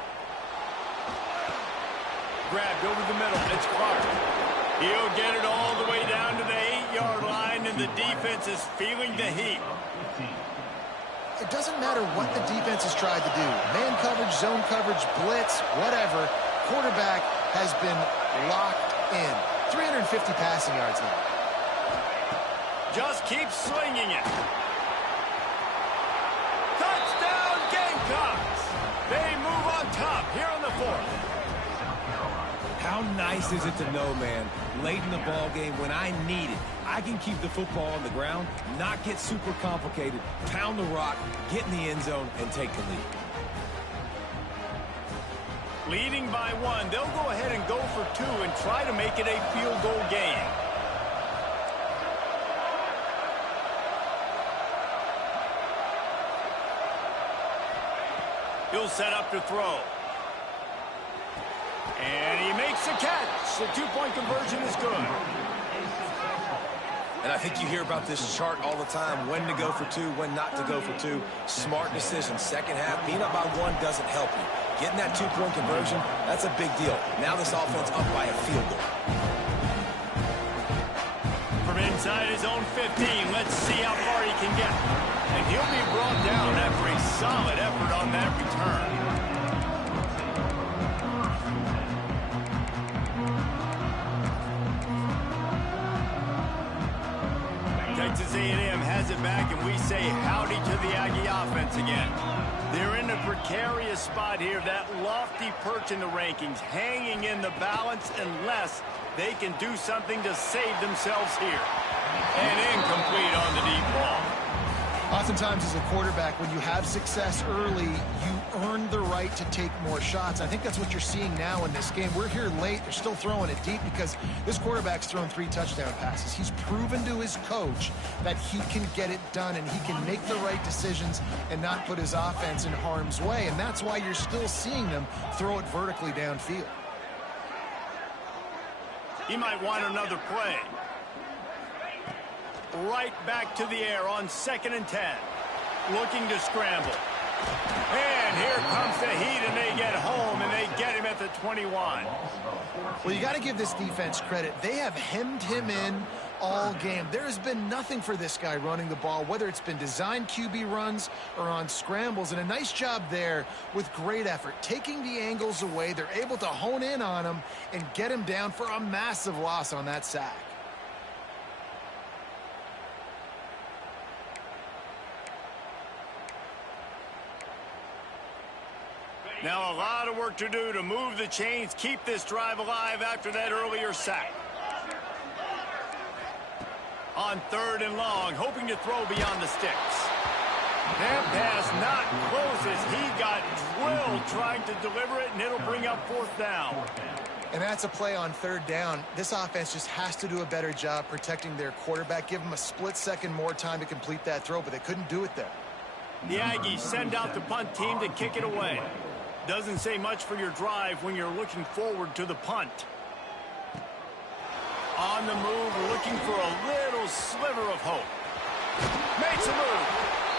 Grabbed over the middle. It's Clark. He'll get it all the way down to the 8-yard line, and the defense is feeling the heat. It doesn't matter what the defense has tried to do. Man coverage, zone coverage, blitz, whatever. Quarterback has been locked in. 350 passing yards now. Just keep slinging it. Touchdown, Gamecocks! They move on top here on the 4th. How nice is it to know, man, late in the ball game when I need it, I can keep the football on the ground, not get super complicated, pound the rock, get in the end zone, and take the lead. Leading by 1, they'll go ahead and go for 2 and try to make it a field goal game. He'll set up to throw. And he makes a catch. The 2-point conversion is good. And I think you hear about this chart all the time, when to go for 2, when not to go for 2. Smart decision. Second half, being up by 1 doesn't help you. Getting that 2-point conversion, that's a big deal. Now this offense up by a field goal. From inside his own 15, let's see how far he can get. And he'll be brought down after a solid effort on that return. Texas A&M has it back, and we say howdy to the Aggie offense again. They're in a precarious spot here, that lofty perch in the rankings, hanging in the balance unless they can do something to save themselves here. And incomplete on the deep ball. Oftentimes as a quarterback, when you have success early, you earn the right to take more shots. I think that's what you're seeing now in this game. We're here late. They're still throwing it deep because this quarterback's thrown 3 touchdown passes. He's proven to his coach that he can get it done and he can make the right decisions and not put his offense in harm's way. And that's why you're still seeing them throw it vertically downfield. He might want another play. Right back to the air on 2nd and 10. Looking to scramble. And here comes the heat, and they get home, and they get him at the 21. Well, you got to give this defense credit. They have hemmed him in all game. There has been nothing for this guy running the ball, whether it's been designed QB runs or on scrambles, and a nice job there with great effort. Taking the angles away, they're able to hone in on him and get him down for a massive loss on that sack. Now a lot of work to do to move the chains, keep this drive alive after that earlier sack. On 3rd and long, hoping to throw beyond the sticks. That pass not close as he got drilled trying to deliver it, and it'll bring up 4th down. And that's a play on 3rd down. This offense just has to do a better job protecting their quarterback. Give them a split second more time to complete that throw, but they couldn't do it there. The Aggies send out the punt team to kick it away. Doesn't say much for your drive when you're looking forward to the punt. On the move, looking for a little sliver of hope. Makes a move.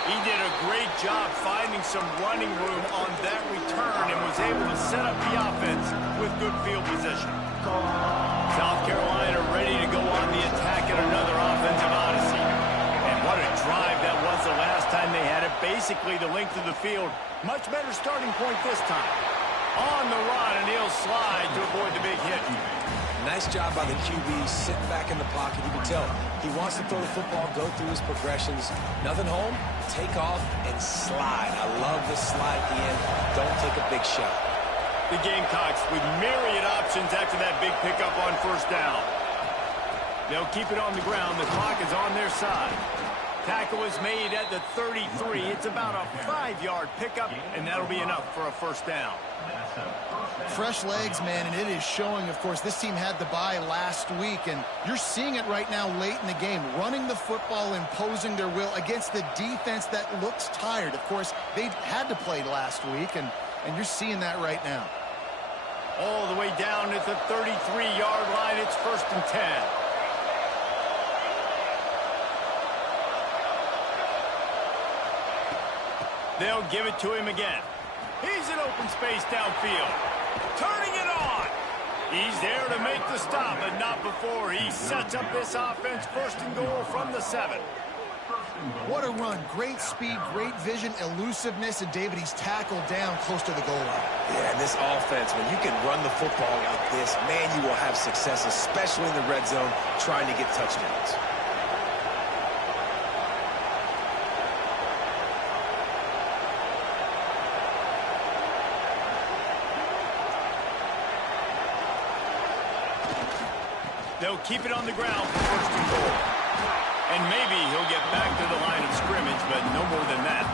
He did a great job finding some running room on that return and was able to set up the offense with good field position. South Carolina ready to go on the attack at another offensive odyssey. And what a drive that was the last time they had it. Basically the length of the field. Much better starting point this time. On the run, and he'll slide to avoid the big hit. Nice job by the QB, sitting back in the pocket. You can tell he wants to throw the football, go through his progressions. Nothing home, take off, and slide. I love the slide at the end. Don't take a big shot. The Gamecocks with myriad options after that big pickup on first down. They'll keep it on the ground. The clock is on their side. Tackle is made at the 33. It's about a 5-yard pickup, and that'll be enough for a first down. Fresh legs, man, and it is showing. Of course, this team had the bye last week, and you're seeing it right now late in the game. Running the football, imposing their will against the defense that looks tired. Of course, they had to play last week, and you're seeing that right now. All the way down at the 33-yard line. It's 1st and 10. They'll give it to him again. He's in open space downfield. Turning it on. He's there to make the stop, but not before he sets up this offense. 1st and goal from the 7. What a run. Great speed, great vision, elusiveness, and David, he's tackled down close to the goal line. Yeah, and this offense, when you can run the football like this, man, you will have success, especially in the red zone, trying to get touchdowns. They'll keep it on the ground for 1st and goal. And maybe he'll get back to the line of scrimmage, but no more than that.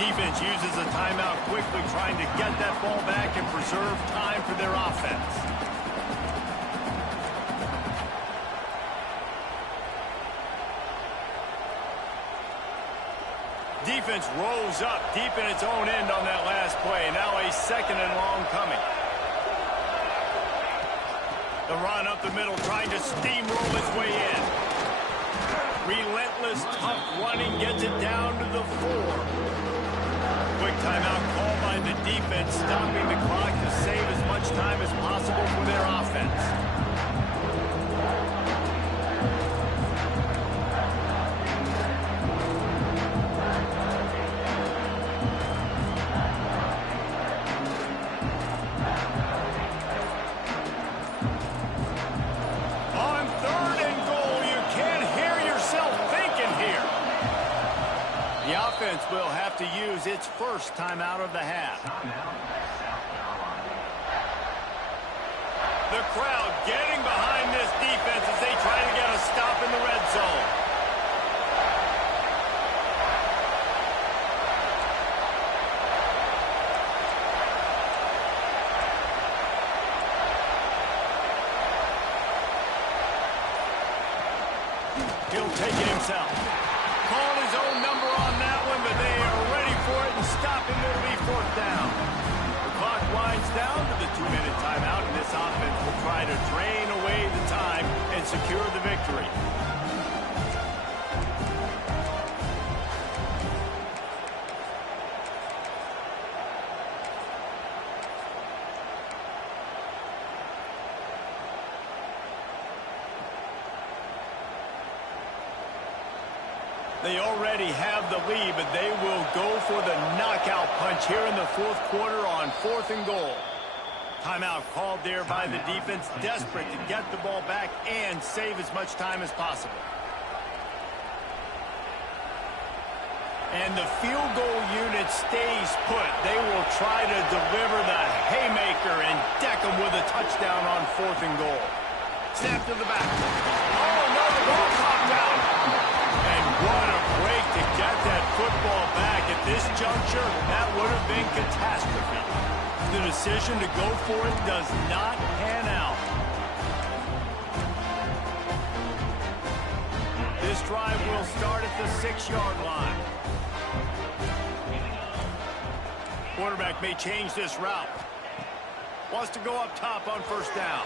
Defense uses a timeout quickly, trying to get that ball back and preserve time for their offense. Defense rolls up deep in its own end on that last play. Now a 2nd and long coming. The run up the middle, trying to steamroll his way in. Relentless, tough running, gets it down to the 4. Quick timeout called by the defense, stopping the clock to save as much time as possible for their offense. Will have to use its first timeout of the half. The crowd getting behind this defense as they try to get a stop in the red zone. He'll take it himself. Called his own number on that one, but they are ready for it and stop him. It'll be 4th down. The clock winds down to the 2-minute timeout, and this offense will try to drain away the time and secure the victory. They already have the lead, but they will go for the knockout punch here in the 4th quarter on 4th and goal. Timeout called there by the defense, desperate to get the ball back and save as much time as possible. And the field goal unit stays put. They will try to deliver the haymaker and deck them with a touchdown on 4th and goal. Snap to the back. Oh, no, the ball popped out. And what a break to get that football back. At this juncture, that would have been catastrophe. The decision to go for it does not pan out. This drive will start at the 6-yard line. Quarterback may change this route. Wants to go up top on first down.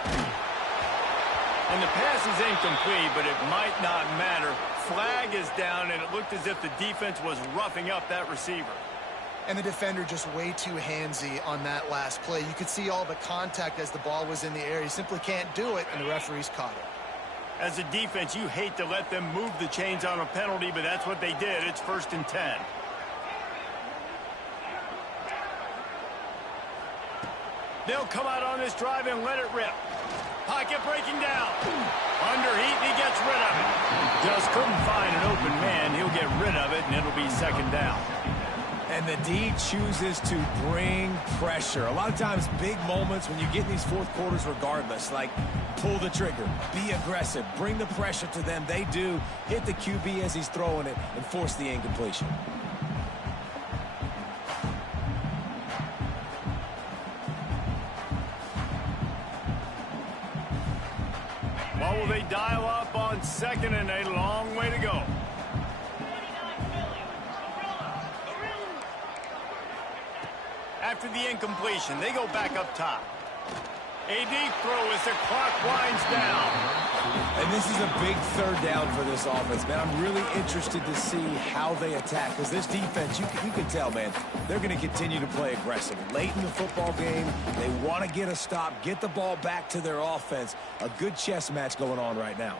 And the pass is incomplete, but it might not matter. Flag is down, and it looked as if the defense was roughing up that receiver. And the defender just way too handsy on that last play. You could see all the contact as the ball was in the air. He simply can't do it, and the referee's caught it. As a defense, you hate to let them move the chains on a penalty, but that's what they did. It's 1st and 10. They'll come out on this drive and let it rip. Pocket breaking down. Underheat, and he gets rid of it. Just couldn't find an open man. He'll get rid of it, and it'll be 2nd down. And the D chooses to bring pressure. A lot of times, big moments when you get in these fourth quarters regardless, like pull the trigger, be aggressive, bring the pressure to them. They do hit the QB as he's throwing it and force the incompletion. What will they dial up on 2nd and a long way to go? After the incompletion, they go back up top. A deep throw as the clock winds down. And this is a big 3rd down for this offense, man. I'm really interested to see how they attack, because this defense, you can tell, man, they're going to continue to play aggressive. Late in the football game, they want to get a stop, get the ball back to their offense. A good chess match going on right now.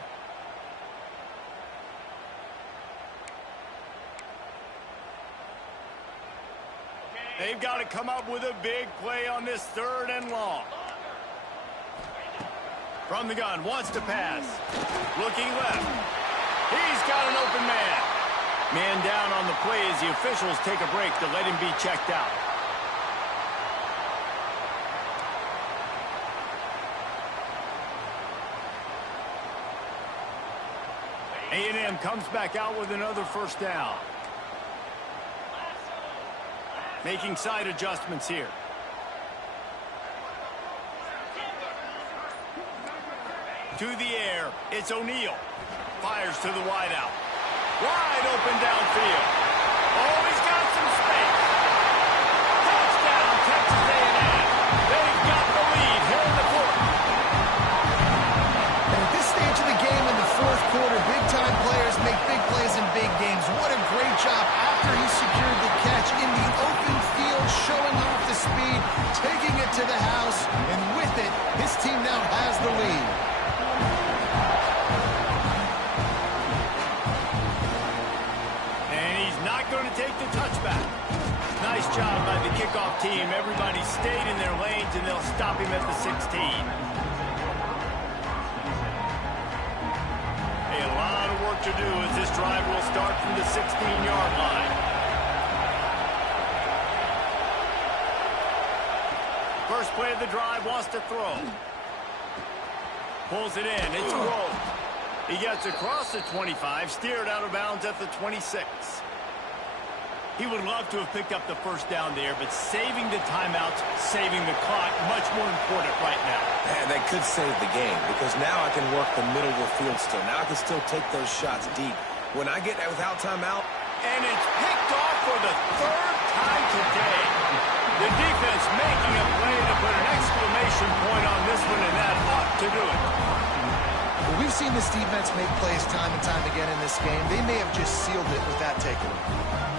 They've got to come up with a big play on this 3rd and long. From the gun, wants to pass. Looking left. He's got an open man. Man down on the play as the officials take a break to let him be checked out. A&M comes back out with another 1st down. Making side adjustments here. To the air, it's O'Neal. Fires to the wideout. Wide open downfield. Oh, he's got some space. Touchdown, Texas A&M. They've got the lead here in the 4th. And at this stage of the game in the 4th quarter, big-time players make big plays in big games. What a great job after he secured the catch in the open field, showing off the speed, taking it to the house, and with it, his team now has the lead. Going to take the touchback. Nice job by the kickoff team. Everybody stayed in their lanes, and they'll stop him at the 16. A lot of work to do as this drive will start from the 16-yard line. First play of the drive, wants to throw. Pulls it in. It's Grove. He gets across the 25, steered out of bounds at the 26. He would love to have picked up the 1st down there, but saving the timeouts, saving the clock, much more important right now. And that could save the game, because now I can work the middle of the field still. Now I can still take those shots deep. When I get without timeout. And it's picked off for the 3rd time today. The defense making a play to put an exclamation point on this one, and that ought to do it. Well, we've seen this defense make plays time and time again in this game. They may have just sealed it with that takeaway.